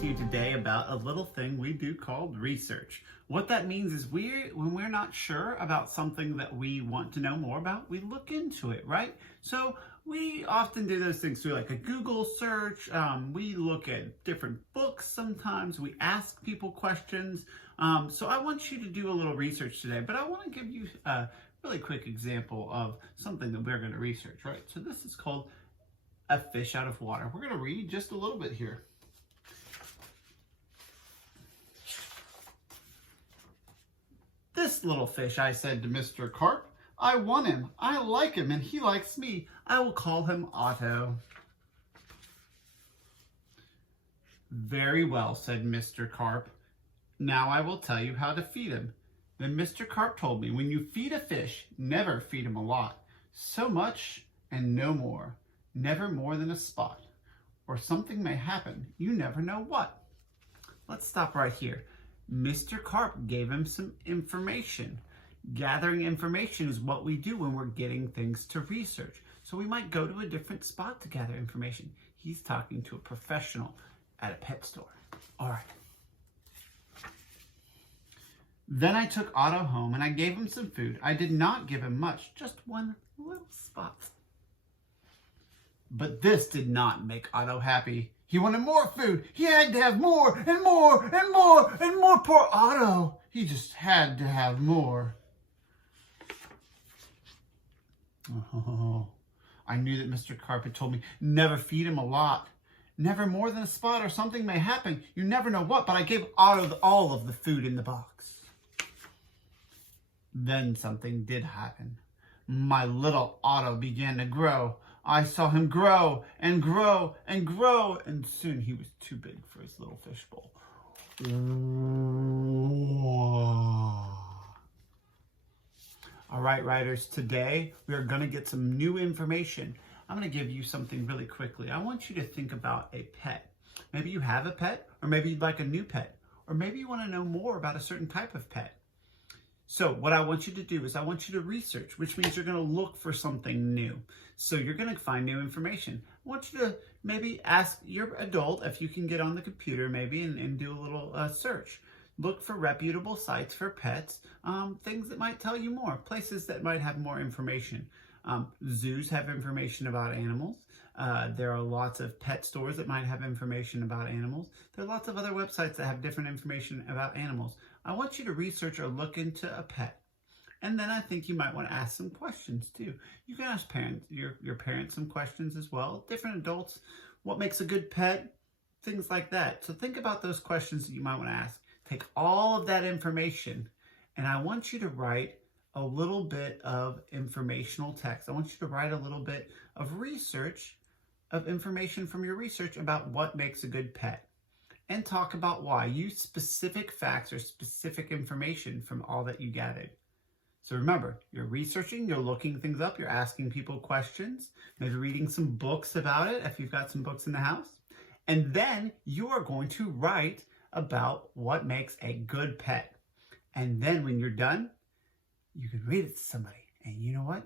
to you today about a little thing we do called research. What that means is when we're not sure about something that we want to know more about, we look into it, right? So we often do those things through like a Google search. We look at different books sometimes. We ask people questions. So I want you to do a little research today, but I want to give you a really quick example of something that we're going to research, right? So this is called a fish out of water. We're going to read just a little bit here. This little fish, I said to Mr. Carp, I want him, I like him, and he likes me. I will call him Otto. Very well, said Mr. Carp. Now I will tell you how to feed him. Then Mr. Carp told me, when you feed a fish, never feed him a lot. So much and no more. Never more than a spot. Or something may happen. You never know what. Let's stop right here. Mr. Carp gave him some information. Gathering information is what we do when we're getting things to research. So we might go to a different spot to gather information. He's talking to a professional at a pet store. All right. Then I took Otto home and I gave him some food. I did not give him much, just one little spot. But this did not make Otto happy. He wanted more food. He had to have more and more and more and more. Poor Otto. He just had to have more. Oh, I knew that Mr. Carp had told me never feed him a lot. Never more than a spot or something may happen. You never know what, but I gave Otto all of the food in the box. Then something did happen. My little Otto began to grow. I saw him grow and grow and grow, and soon he was too big for his little fishbowl. All right, writers, today we are going to get some new information. I'm going to give you something really quickly. I want you to think about a pet. Maybe you have a pet, or maybe you'd like a new pet, or maybe you want to know more about a certain type of pet. So what I want you to do is I want you to research, which means you're going to look for something new. So you're going to find new information. I want you to maybe ask your adult if you can get on the computer maybe and do a little search. Look for reputable sites for pets, things that might tell you more, places that might have more information. Zoos have information about animals. There are lots of pet stores that might have information about animals. There are lots of other websites that have different information about animals. I want you to research or look into a pet. And then I think you might want to ask some questions too. You can ask your parents some questions as well. Different adults, what makes a good pet? Things like that. So think about those questions that you might want to ask. Take all of that information and I want you to write a little bit of informational text. I want you to write a little bit of research, of information from your research about what makes a good pet. And talk about why. Use specific facts or specific information from all that you gathered. So remember, you're researching, you're looking things up, you're asking people questions, maybe reading some books about it if you've got some books in the house. And then you are going to write about what makes a good pet. And then when you're done, you can read it to somebody. And you know what?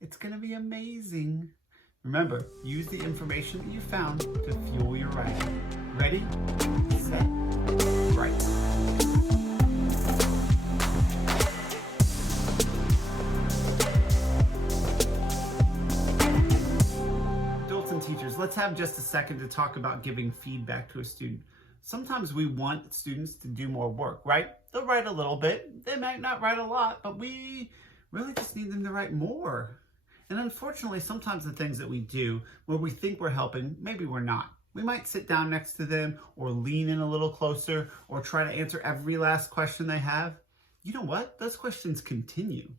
It's going to be amazing. Remember, use the information that you found to fuel your writing. Ready, set, write. Adults and teachers, let's have just a second to talk about giving feedback to a student. Sometimes we want students to do more work, right? They'll write a little bit. They might not write a lot, but we really just need them to write more. And unfortunately, sometimes the things that we do where we think we're helping, maybe we're not. We might sit down next to them or lean in a little closer or try to answer every last question they have. You know what? Those questions continue.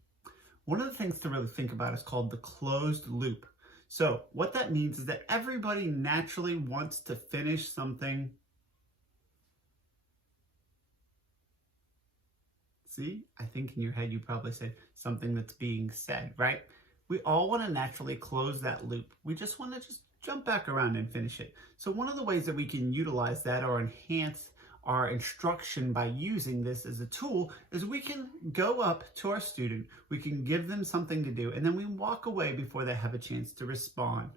One of the things to really think about is called the closed loop. So what that means is that everybody naturally wants to finish something. See, I think in your head you probably said something that's being said, right? We all want to naturally close that loop. We just want to just jump back around and finish it. So one of the ways that we can utilize that or enhance our instruction by using this as a tool is we can go up to our student, we can give them something to do, and then we walk away before they have a chance to respond.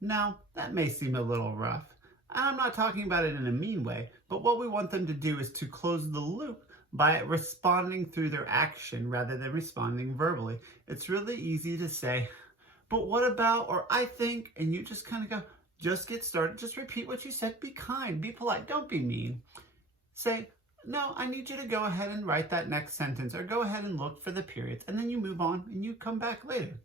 Now, that may seem a little rough, And I'm not talking about it in a mean way, but what we want them to do is to close the loop by responding through their action rather than responding verbally. It's really easy to say, but what about, or I think, and you just kind of go, just get started. Just repeat what you said. Be kind, be polite, don't be mean. Say, no, I need you to go ahead and write that next sentence, or go ahead and look for the periods, and then you move on and you come back later.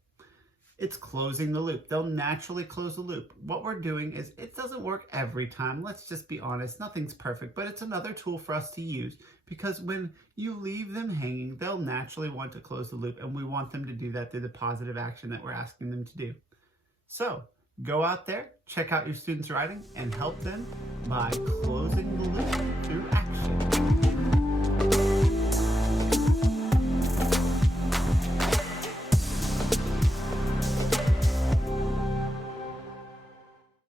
It's closing the loop. They'll naturally close the loop. What we're doing is, it doesn't work every time. Let's just be honest. Nothing's perfect, but it's another tool for us to use, because when you leave them hanging, they'll naturally want to close the loop, and we want them to do that through the positive action that we're asking them to do. So go out there, check out your students' writing, and help them by closing the loop.